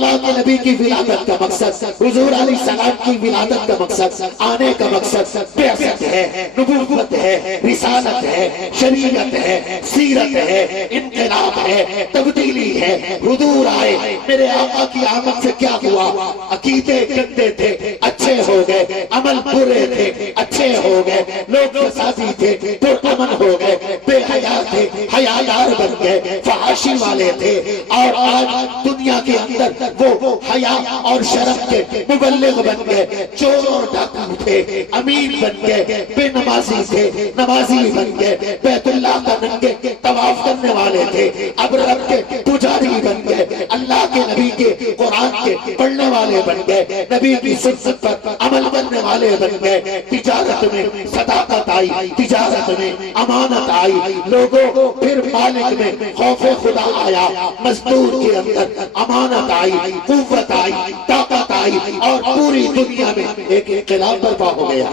अल्लाह के नबी की विलादत का मकसद, हुजूर अलैहिस्सलाम की विलादत का मकसद, आने का मकसद बिअसत है, नबूवत है, रिसालत है, शरीयत है, सीरत है, इनकलाब है, तब्दीली है। हुजूर आए, मेरे आका की आमद से क्या हुआ? अकीदे गंदे थे, अच्छे हो गए, अमल बुरे थे, अच्छे हो गए, लोग फसादी थे, पुरअमन हो गए, बेहया थे, हयादार बन गए, फहाशी वाले थे। और आज दुनिया के अंदर वो हया और शर्म के मुबल्लिग बन गए, चोर और डाकू थे, अमीन बन गए, बेनमाजी थे, नमाजी बन गए, बैतुल्लाह का नंगे तवाफ करने वाले थे, अब रब के पुजारी बन गए, अल्लाह के नबी के कुरान के पढ़ने वाले बन गए, नबी की सुन्नत पर अमल करने वाले बन गए। तिजारत में सदाकत आई, तिजारत में अमानत आई, लोगों फिर मालिक में खौफे खुदा आया, मजदूर के अंदर अमानत आई, कुव्वत आई, ताकत आई और पूरी दुनिया में एक इनकलाब बर्पा हो गया।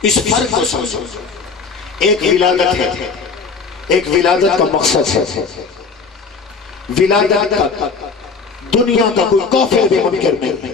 इस फर्क को समझो, एक विलादत है, एक विलादत का मकसद है। विलादत का दुनिया का कोई काफिर भी मुनकिर नहीं।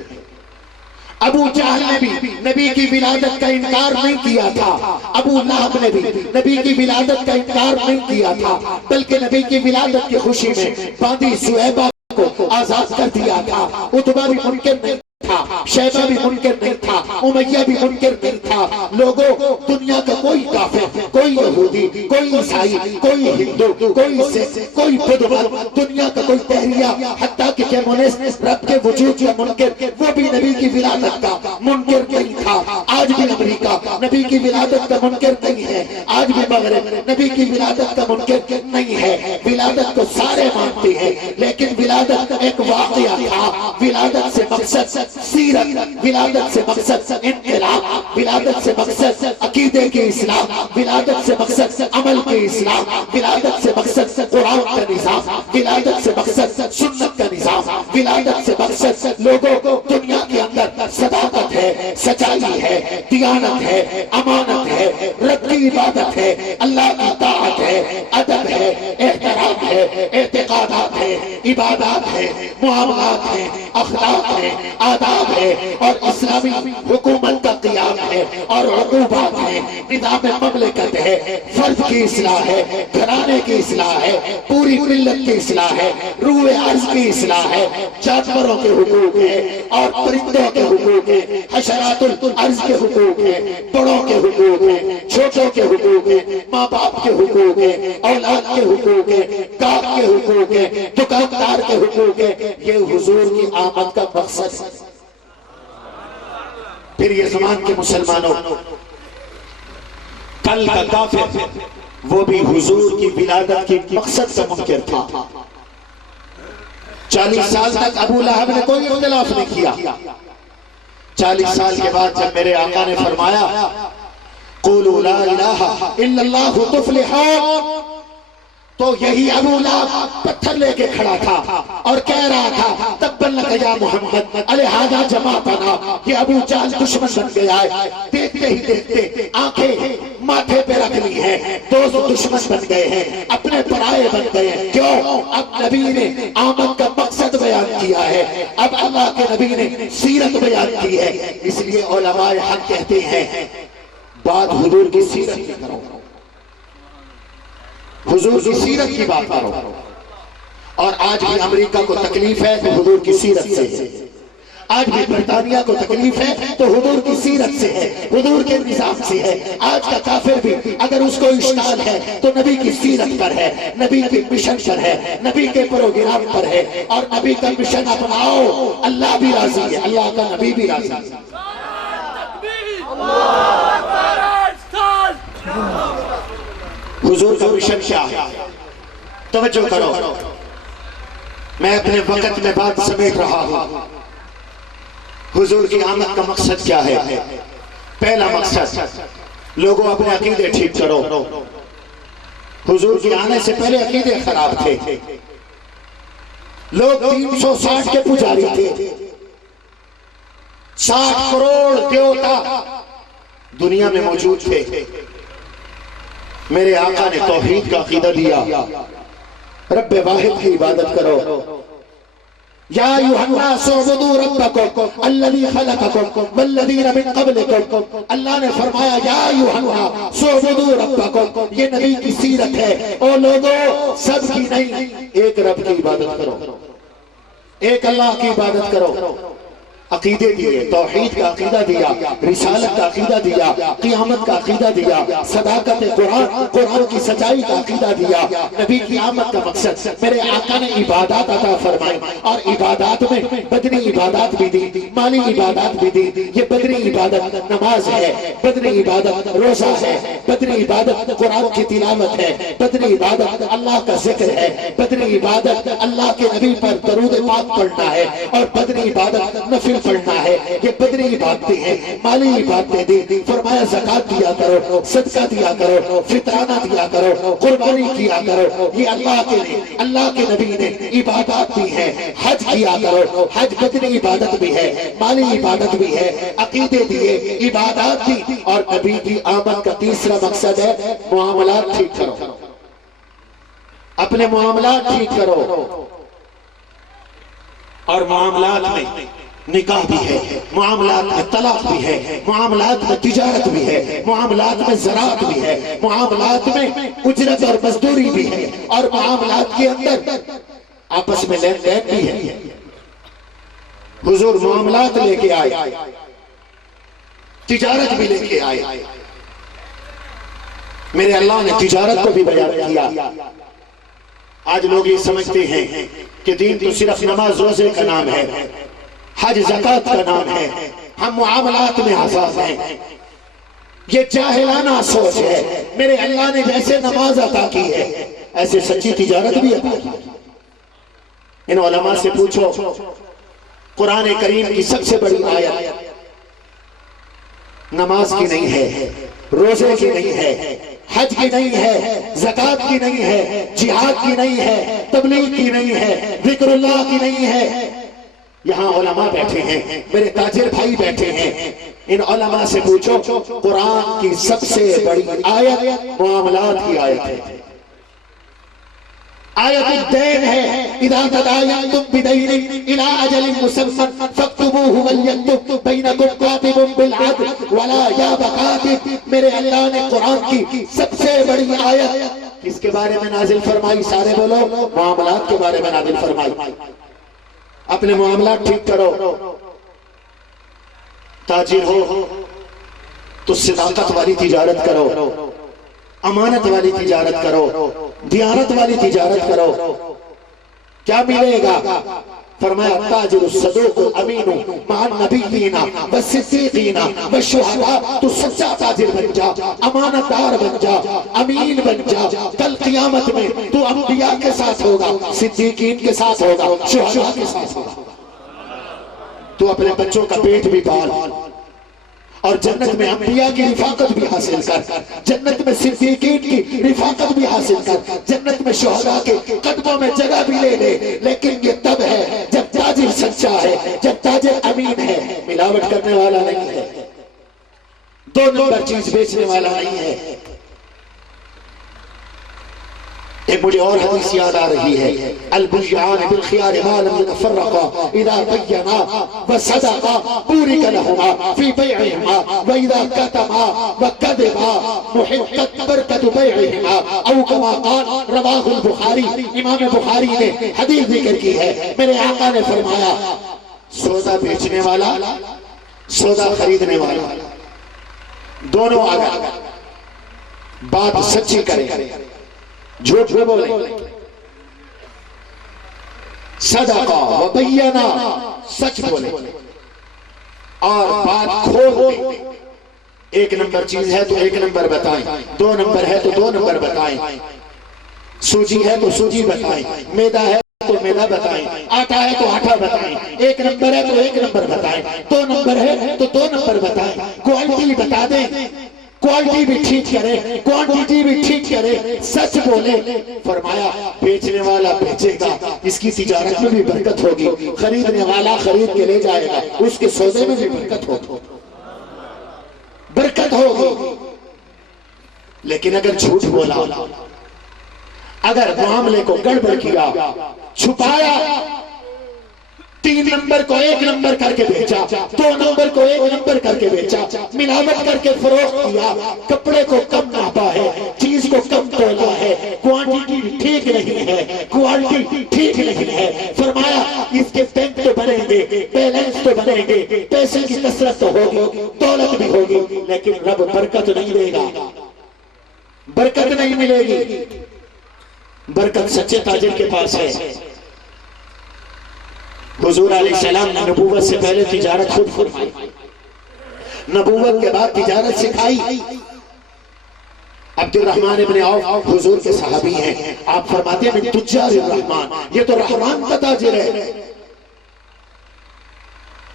अबू जहल ने भी नबी की विलादत का इनकार नहीं किया था, अबू लहब ने भी नबी की विलादत का इनकार नहीं किया था, बल्कि नबी की विलादत की खुशी में बांदी सुहैबा को आजाद कर दिया था। उतबा भी मुनकिर नहीं था, शैबा भी मुनकिर नहीं था, उमैया भी मुनकिर नहीं था। लोगों, दुनिया का कोई काफिर, कोई यहूदी, कोई ईसाई, कोई हिंदू, कोई सिख, कोई बुद्ध, दुनिया का कोई तहरिया, हत्ता कि कम्युनिस्ट रब के वजूद का मुनकिर, वो भी नबी की विलादत का मुनकिर नहीं था। आज भी अमेरिका नबी की विलादत का मुनकिर नहीं है, आज भी मगरिब नबी की विलादत का मुनकिर नहीं है। विलादत को सारे मानते हैं, लेकिन विलादत एक वाक़या था। विलादत से मकसद सीरत, विलादत से मकसद इनकलाब, विलादत से मकसद अकीदे के इस्लाम, विलादत से मकसद अमल के इस्लाम, विलादत से मकसद कुरान का निज़ाम, विलादत से मकसद सुन्नत का निज़ाम, विलादत से मकसद लोगों को दुनिया के अंदर सदाकत है, सच्चाई है, दियानत है, अमानत है, रब की इबादत है, अल्लाह की ताअत है, अदब है, एहतराम है, एतिकादात है, इबादत है, मुआमलात है, अखलाक है, आदाब है और इस्लामी हुकूमत का क़याम है और उक़ूबात है, निज़ाम ममलिकत है, फर्द की इस्लाह है, घराने की इस्लाह है, पूरी मिल्लत की इस्लाह है, रूए अर्ज़ की इस्लाह है, जानवरों के हुकूक है और परिंदों के हुकूक है, हशरातुल अर्ज़ के हुकूक है, बड़ों के हुकूक है, छोटों के हुकूक है, माँ बाप के हुकूक है, औलाद के हुकूक है, गाँव के हुकूक है, दुकानदार के हुकूक है। ये हुजूर की आमद का मकसद है। फिर ये ज़मान के मुसलमानों, कल का काफिर वो भी हुजूर की विलादत की मकसद से मुनकिर था। 40 साल तक अबू लहब ने कोई इख्तिलाफ नहीं किया। 40 साल के बाद जब मेरे आका ने फरमाया क़ूलू ला इलाहा इल्लल्लाहु तुफ़्लिहून, तो यही अबू लहब पत्थर लेके खड़ा था और कह रहा था तब्बन लक या मोहम्मद अलहाजा जमातना। ये अबू जहल दुश्मन बन गया है। देखते ही देखते आंखें माथे पे रख ली है, दोस्त दुश्मन बन गए हैं, अपने पराये बन गए हैं। क्यों? अब नबी ने आमद का मकसद बयान किया है, अब अल्लाह के नबी ने सीरत बयान की है। इसलिए उलमाए हक कहते हैं बात हुजूर की सीरत की करो, हुजूर की सीरत की बात करो। और आज भी अमेरिका को तकलीफ है तो हुजूर की सीरत से है, आज भी बरतानिया को तकलीफ है तो हुजूर की सीरत से है, हुजूर के निजाम से है। आज का काफिर भी अगर उसको इश्काल है तो नबी की सीरत पर है, नबी के मिशन पर है, नबी के प्रोग्राम पर है। और नबी का मिशन अपनाओ, अल्लाह भी राजी है, अल्लाह का नबी भी राजी है। हुजूर का मिशन क्या है? तवज्जो करो, मैं अपने वक्त में बात समेट रहा हूं। हुजूर की आमद का मकसद क्या है? पहला मकसद, लोगों अपने अकीदे ठीक करो। हुजूर के आने से पहले अकीदे खराब थे, लोग 360 के पुजारी थे, 60 करोड़ देवता दुनिया में मौजूद थे। मेरे आका ने तौहीद का अकीदा दिया, रब्बे वाहिद की इबादत करो। या अय्युहन्नास उअ्बुदू रब्बकुम अल्लज़ी खलक़कुम वल्लज़ीना मिन क़ब्लिकुम। अल्लाह ने फरमाया या अय्युहन्नास उअ्बुदू रब्बकुम, ये नबी की सीरत है। ओ लोगों, सब की नहीं, एक रब की इबादत करो, एक अल्लाह की इबादत करो। अकीदे दिए, तौहीद का अकीदा दिया, रिसालत का अकीदा दिया, क़ियामत का अकीदा दिया, सदाकत कुरान, कुरान की सच्चाई का अकीदा दिया, नबी की आमद का मकसद। मेरे आका ने इबादत अता फरमाई, और इबादत में बदनी इबादत भी दी, माली इबादत भी दी। ये बदनी इबादत नमाज है, बदनी इबादत रोजा है, बदनी इबादत कुरान की तिलावत है, बदनी इबादत अल्लाह का जिक्र है, बदनी इबादत अल्लाह के नबी पर दरूद पाक पढ़ना है, और बदनी इबादत नफिल पढ़ना है। ये बदनी इबादतें हैं, माली इबादतें दी। फरमाया ज़कात दिया करो, सदका दिया करो, फितराना दिया करो, कुर्बानी किया करो। ये अल्लाह के नबी ने इबादत दी है। हज किया करो, हज बदनी इबादत भी है, माली इबादत भी है। अकीदे दिए, इबादत दी, और नबी की आमद का तीसरा मकसद है मुआमलात ठीक करो, अपने मुआमलात ठीक करो। और मामलात में निकाह भी है, मामलात में तलाक भी है, मामलात में तिजारत भी है, मामलात में ज़राअत भी है, मामलात में उजरत और मजदूरी भी है, और मामलात के अंदर आपस में लेन देन भी है। हुजूर मामलात लेके आए, तिजारत भी लेके आए। मेरे अल्लाह ने तिजारत को भी बयान किया। आज लोग ये समझते हैं कि दीन तो सिर्फ नमाज रोजे का नाम है, हज ज़कात का नाम है, हम मुआमलात में हसास हैं। ये जाहिलाना सोच है। मेरे अल्लाह ने जैसे नमाज अता की है, ऐसे सच्ची तिजारत भी अता की। इन उलमा से पूछो, कुरान करीम की सबसे बड़ी आयत नमाज की नहीं है, रोजे की नहीं है, हज की नहीं है, ज़कात की नहीं है, जिहाद की नहीं है, तबलीग की नहीं है, जिक्रुल्लाह की नहीं है। यहाँ उलमा बैठे हैं, मेरे ताजिर भाई बैठे हैं। इन उलमा से पूछो, कुरान की सबसे बड़ी आयत मुआमलात की आयत है, आयत दैन है। इदा तदायनतुम बिदैनिन इला अजलिन मुसम्मा फक्तुबूहु वलयक्तुब बैनकुम कातिबुन बिल अदल वला याब कातिब। मेरे अल्लाह ने कुरान की सबसे बड़ी आयत किसके बारे में नाजिल फरमाई? सारे बोलो, मुआमलात के बारे में नाजिल फरमाई। अपने मुआमलात ठीक करो। ताजिर हो तो सदाकत वाली तिजारत करो, अमानत वाली तिजारत करो, दियानत वाली तिजारत करो। क्या मिलेगा? फरमाया ताजिरु सदूकुल अमीनु मअन नबिय्यिना व सिद्दीकीना व शुहदा। तू सच्चा ताजिर बन जा, अमानतदार बन जा, अमीन बन जा। कल क़ियामत में तू अंबिया के साथ होगा, सिद्दीकीन के साथ होगा, शुहदा के साथ होगा। तू अपने बच्चों का पेट भी पाल, और जन्नत में अंबिया की रिफाकत भी हासिल कर, जन्नत में सिद्दीकीन की रिफाकत भी हासिल कर, जन्नत में शुहदा के कदमों में जगह भी ले ले। लेकिन ये तब है जब ताजिर सच्चा है, जब ताजिर अमीन है, मिलावट करने वाला नहीं है, दो नंबर चीज बेचने वाला नहीं है। एक मुझे और हदीस याद आ रही है, अल बुय्यान बिल खियार मा लम यतफर्रका इदा बय्यना व सदका बुरिक लहुमा फी बैइहिमा व इदा कतमा व कदबा मुहिqqत बरकत बैइहिमा औ कमा क़ाल रवाहुल बुखारी। इमाम बुखारी ने हदीस जिक्र की है। मेरे आका ने फरमाया, सौदा बेचने वाला, सौदा खरीदने वाला, दोनों अगर बात सच्ची करें, झूठ न बोले, सदका व बय्यना, सच बोले और बात खोल दे। एक नंबर चीज है तो एक नंबर बताएं, दो नंबर है तो दो नंबर बताएं, सूजी है तो सूजी बताएं, मैदा है तो मैदा बताएं, आटा है तो आटा बताएं, एक नंबर है तो एक नंबर बताएं, दो नंबर है तो दो नंबर बताएं, क्वालिटी बता दें, क्वालिटी भी ठीक करे, क्वांटिटी भी ठीक करे, सच बोले। फरमाया बेचने वाला बेचेगा, इसकी तिजारत में भी बरकत होगी, खरीदने वाला खरीद के ले जाएगा, उसके सौदे में भी बरकत होगी, बरकत होगी। लेकिन अगर झूठ बोला, अगर मामले को गड़बड़ किया, छुपाया, 3 नंबर को 1 नंबर करके बेचा, 2 नंबर को 1 नंबर करके बेचा, मिलावट करके फरोख्त किया, कपड़े को कम नापा है, चीज को कम तोला है, क्वांटिटी ठीक नहीं है, क्वालिटी ठीक नहीं है। फरमाया इसके बैंक तो बनेंगे, बैलेंस तो बनेंगे, पैसे की कसरत तो होगी, दौलत भी होगी, लेकिन रब बरकत नहीं देगा, बरकत नहीं मिलेगी। बरकत सच्चे ताजिर के पास है। हुजूर अलैहिस्सलाम ने नबूवत से पहले तिजारत खुद फरमाई, नबूवत के बाद तिजारत सिखाई। अब्दुर्रहमान इब्न औफ हुजूर के सहाबी हैं, आप फरमाते हैं तुज्जारिर रहमान, ये तो रहमान का ताजिर है।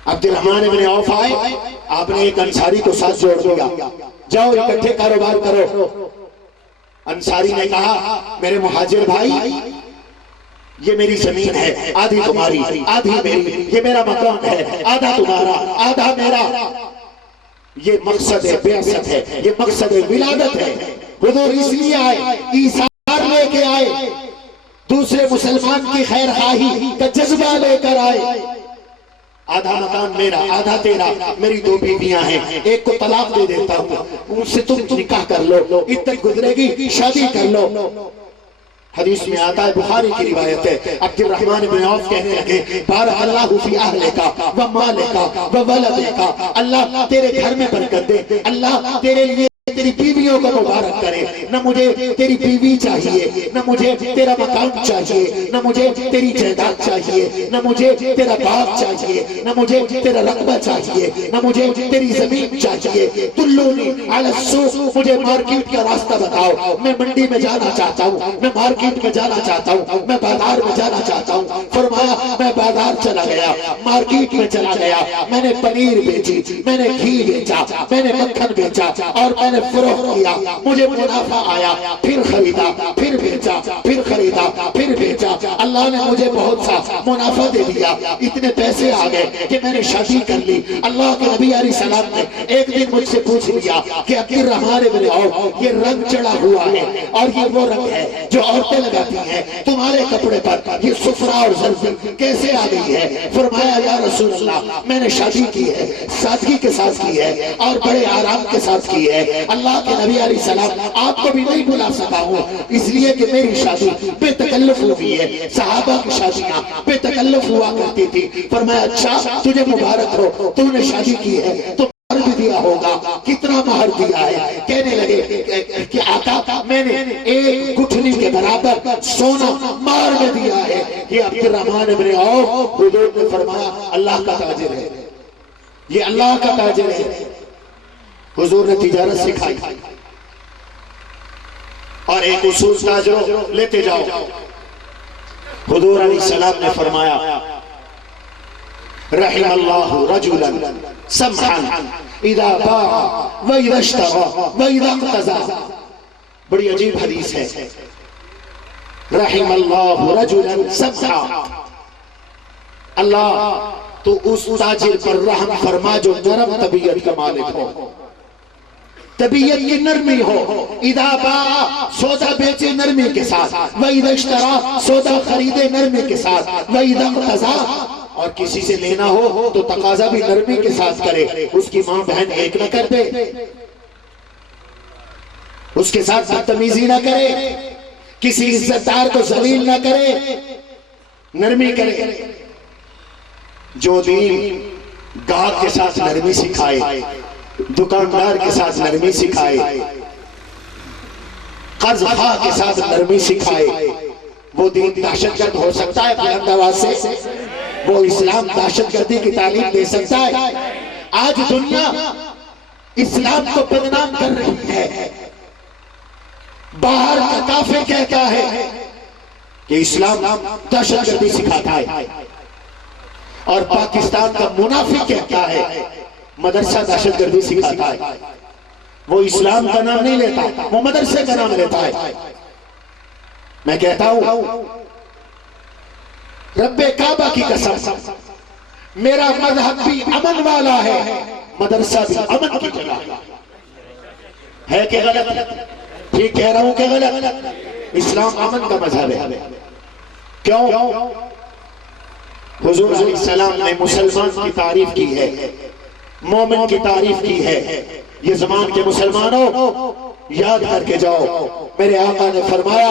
अब्दुर्रहमान इब्न औफ आए, आपने एक अंसारी को साथ जोड़ दिया, जाओ इकट्ठे कारोबार करो। अंसारी ने कहा मेरे मुहाजिर भाई, ये मेरी जमीन है, आधी तुम्हारी आधी मेरी, ये मेरा मकान है, आधा तुम्हारा आधा मेरा। ये मकसद है बेअसत है, ये मकसद है विलादत है। हुजूर इसलिए आए, ईसार लेके आए, दूसरे मुसलमान की खैर खाही का जज्बा लेकर आए। आधा मकान मेरा आधा तेरा, मेरी 2 बीवियां हैं, एक को तलाक दे देता हूँ, उनसे तुम निकाह कर लो, इद्दत गुजरेगी, शादी कर लो। हदीस में आता है, बुखारी की रिवायत है, अब्दुर्रहमान इब्न औफ कहने लगे बारअल्लाहु फी अहलिका व मालिका व वलदिका, अल्लाह तेरे घर में बरकत दे, अल्लाह तेरे लिए तेरी बीवियों को मुबारक करे। न मुझे तेरी बीवी चाहिए, न मुझे तेरा मकान चाहिए, न मुझे तेरी जायदाद चाहिए, न मुझे तेरा बाप चाहिए, न मुझे तेरा रकबा चाहिए, न मुझे तेरी जमीन चाहिए। तुल्लूनी अला सूक, मुझे मार्केट का रास्ता बताओ, मैं मंडी में जाना चाहता हूँ, मैं मार्केट में जाना चाहता हूँ, मैं बाजार में जाना चाहता हूँ। फरमाया मैं बाजार चला गया, मार्केट में चला गया, मैंने पनीर बेची, मैंने घी बेचा, मैंने मक्खन बेचा और मैंने फरोख्त किया, मुझे मुनाफा आया, फिर खरीदा, फिर बेचा, फिर खरीदा, फिर बेचा। अल्लाह ने मुझे बहुत सा मुनाफा दे दिया, इतने पैसे आ गए कि मैंने शादी कर ली। अल्लाह के नबी अलैहिस्सलाम ने एक दिन मुझसे पूछ लिया कि अब्दुर्रहमान इब्न औफ, ये रंग चढ़ा हुआ है और ये वो रंग है जो औरतें लगाती हैं, तुम्हारे कपड़े पर ये सुफरा और जरफी कैसे आ गई है? फरमाया या रसूल अल्लाह, मैंने शादी की है, सादगी के साथ की है और बड़े आराम के साथ की है। अल्लाह के नबी अलैहिस्सलाम आपको भी नहीं बुला सका हूँ, इसलिए कि मेरी शादी बेतकल्लुफ हुई है। सहाबा की शादियां बेतकल्लुफ हुआ करती थी। फरमाया अच्छा तुझे मुबारक हो, तूने शादी की है तो महर भी दिया होगा, कितना महर दिया है? कहने लगे कि आका मैंने 1 गुठली के बराबर सोना महर में दिया है। ये अब्दुर्रहमान इब्न औफ, हुजूर ने फरमाया अल्लाह का ताजिर है, ये अल्लाह का ताजिर है। हुजूर ने तिजारत सिखाई और एक उसूल ताजरो लेते जाओ। हुजूर अलैहिस्सलाम ने फरमाया रहिमल्लाहु रजुलन समहन इदा बाअ व इदा इश्तरा व इदा इक़्तज़ा। बड़ी अजीब हदीस है। रहिमल्लाहु रजुलन समहन, अल्लाह तो उस ताजिर पर रहम फरमा जो नरम तबीयत का मालिक हो, तबीयत की नरमी हो। इदा बाअ, सौदा बेचे नरमी के साथ, व इदा इश्तरा, सौदा खरीदे नरमी के साथ, व इदा इक़्तज़ा, और किसी से लेना हो तो तकाजा भी नरमी के साथ करे, उसकी मां बहन एक न कर दे, उसके साथ बदतमीजी ना करे, किसी इज्जतदार को जलील ना करे, नरमी करे। जो दीन गाहक के साथ नरमी सिखाए, दुकानदार के साथ नरमी सिखाए, कर्ज खा के साथ नरमी सिखाए, वो दीन दहशतगर्द हो सकता है बुलंद आवाज से? वो इस्लाम दहशतगर्दी की तालीम दे सकता है? आज दुनिया इस्लाम को बदनाम कर रही है। बाहर का काफिर कहता है कि इस्लाम दहशतगर्दी सिखाता है और पाकिस्तान का मुनाफिक कहता है मदरसा दहशतगर्दी सिखाता है। वो इस्लाम का नाम नहीं लेता, वो मदरसे का नाम लेता है। मैं कहता हूं रब्बे काबा की कसम, मेरा मजहब भी अमन वाला है, मदरसा भी अमन की जगह है कि गलत? ठीक कह रहा हूं कि गलत? इस्लाम अमन का मजहब है। क्यों? हुजूर अलैहिस्सलाम ने मुसलमान की तारीफ की है, मोमिन की तारीफ की है। ये ज़मान के मुसलमानों याद करके जाओ, मेरे आका ने फरमाया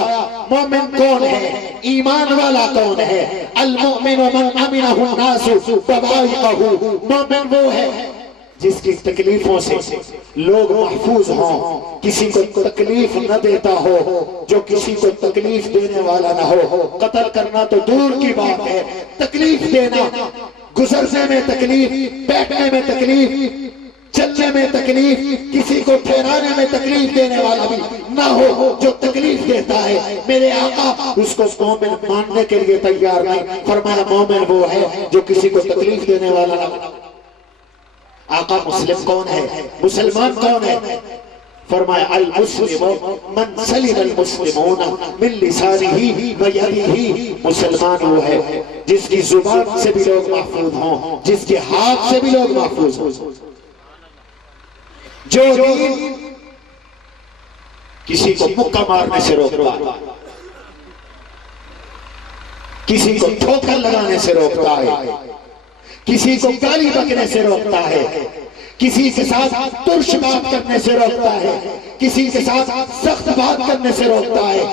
मोमिन कौन है, ईमान वाला कौन है? अल मोमिन मन अमिनहु नासु बवाइकहु, मोमिन वो है जिसकी तकलीफों से लोग महफूज हों, किसी को तकलीफ न देता हो, जो किसी को तकलीफ देने वाला ना हो। कत्ल करना तो दूर की बात है, तकलीफ देना, गुजरने में तकलीफ, बैठने में तकलीफ, चलने में तकलीफ, किसी को ठहराने में तकलीफ देने वाला भी ना हो जो तकलीफ देता है, मेरे आका उसको मोमिन मानने के लिए तैयार नहीं। फरमाया मोमिन वो है जो किसी को तकलीफ देने वाला ना हो। आका मुस्लिम कौन है, मुसलमान कौन है? फरमाया अल मुस्लिमु मन सलिम अल मुस्लिमून मिन लिसानिही व यदिही, मुसलमान वो है जिसकी जुबान से भी लोग महफूज हों, जिसके हाथ से भी लोग महफूज हों। जो दीन किसी को मुक्का मारने से रोकता है, किसी को ठोकर लगाने से रोकता है, किसी को गाली बकने से रोकता है, किसी के साथ तुर्श बात करने से रोकता है, किसी के साथ सख्त बात करने से रोकता है,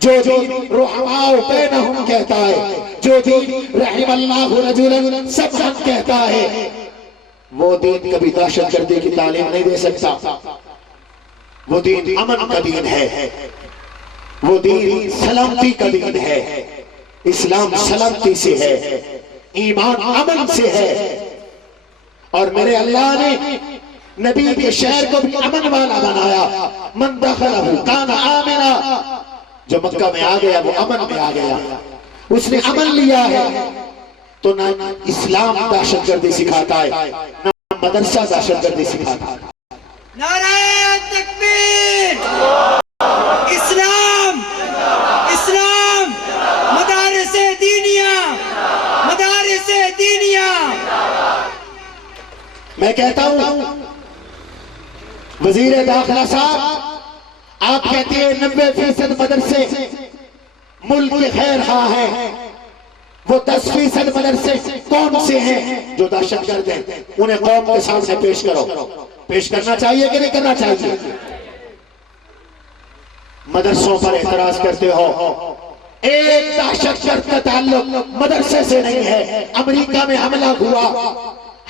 जो दीन रुहमाउ बैनहुम कहता है, जो दीन रहिमल्लाहु रजुलन सबहन कहता है, वो दीन कभी दहशतगर्दी की तालीम नहीं दे सकता। वो दीन अमन का दीन है, वो दीन सलामती का दीन है। इस्लाम सलामती से है, ईमान अमन से है। और मेरे अल्लाह ने नबी के शहर को भी अमन वाला बनाया। मन दखलहु कान आमिना, जो मक्का में आ गया वो अमन में आ गया, उसने अमन लिया है। तो ना इस्लाम दहशतगर्दी सिखाता है, ना मदरसा दहशतगर्दी सिखाता है। नारे तकबीर, इस्लाम इस्लाम, मदारिसे दीनिया, मदारिसे दीनिया। मैं कहता हूं वजीर दाखिला साहब, आप कहते हैं 90% मदरसे मुल्क के खैर हाँ है, वो 10% मदरसे कौन से हैं जो दहशतगर्द हैं? उन्हें कौम के सामने पेश करो। पेश करना चाहिए कि नहीं करना चाहिए? मदरसों पर एतराज करते हो, एक दहशतगर्द का ताल्लुक मदरसे से नहीं है। अमेरिका में हमला हुआ,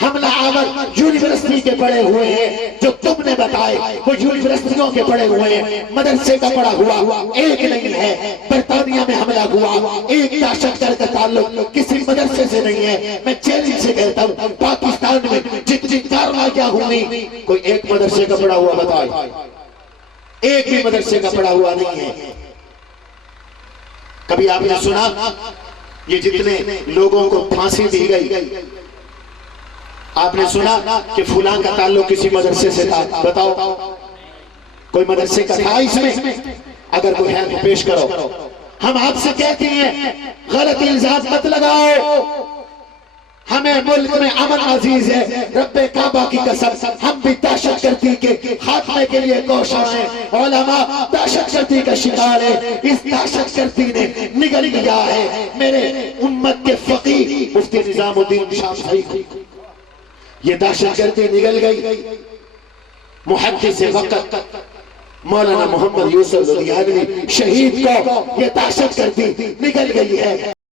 हमला आवर यूनिवर्सिटी के पढ़े हुए हैं, जो तुमने बताए वो यूनिवर्सिटियों के पढ़े हुए हैं, मदरसे का पढ़ा हुआ एक नहीं है। बर्तानिया में हमला हुआ, एक दहशतगर्द का ताल्लुक किसी मदरसे से नहीं है। मैं चैलेंज से कहता हूँ, पाकिस्तान में जितनी कार्रवाइयां हुई, कोई एक मदरसे का पढ़ा हुआ बताए? एक भी मदरसे का पढ़ा हुआ नहीं है। कभी आपने सुना ये जितने लोगों को फांसी दी गई, आपने सुना कि फुलां का ताल्लुक किसी मदरसे से था? बताओ, कोई मदरसे का था इसमें? अगर कोई है तो पेश करो। हम आपसे कहते हैं गलत इल्जाम मत लगाओ, हमें मुल्क में अमन अजीज है। रब्बे काबा की कसम, हम भी दहशतगर्दी के खात्मे के लिए कोशिश हैं। उलमा दहशतगर्दी का शिकार है, इस दहशतगर्दी ने निगल लिया है मेरे उम्मत के फकीह मुफ्ती निजामुद्दीन शाफी। ये दहशतगर्दी निकल गई। मुहद्दिस वक्त मौलाना मोहम्मद यूसुफ लुधियानवी शहीद को ये दहशतगर्दी निकल गई है।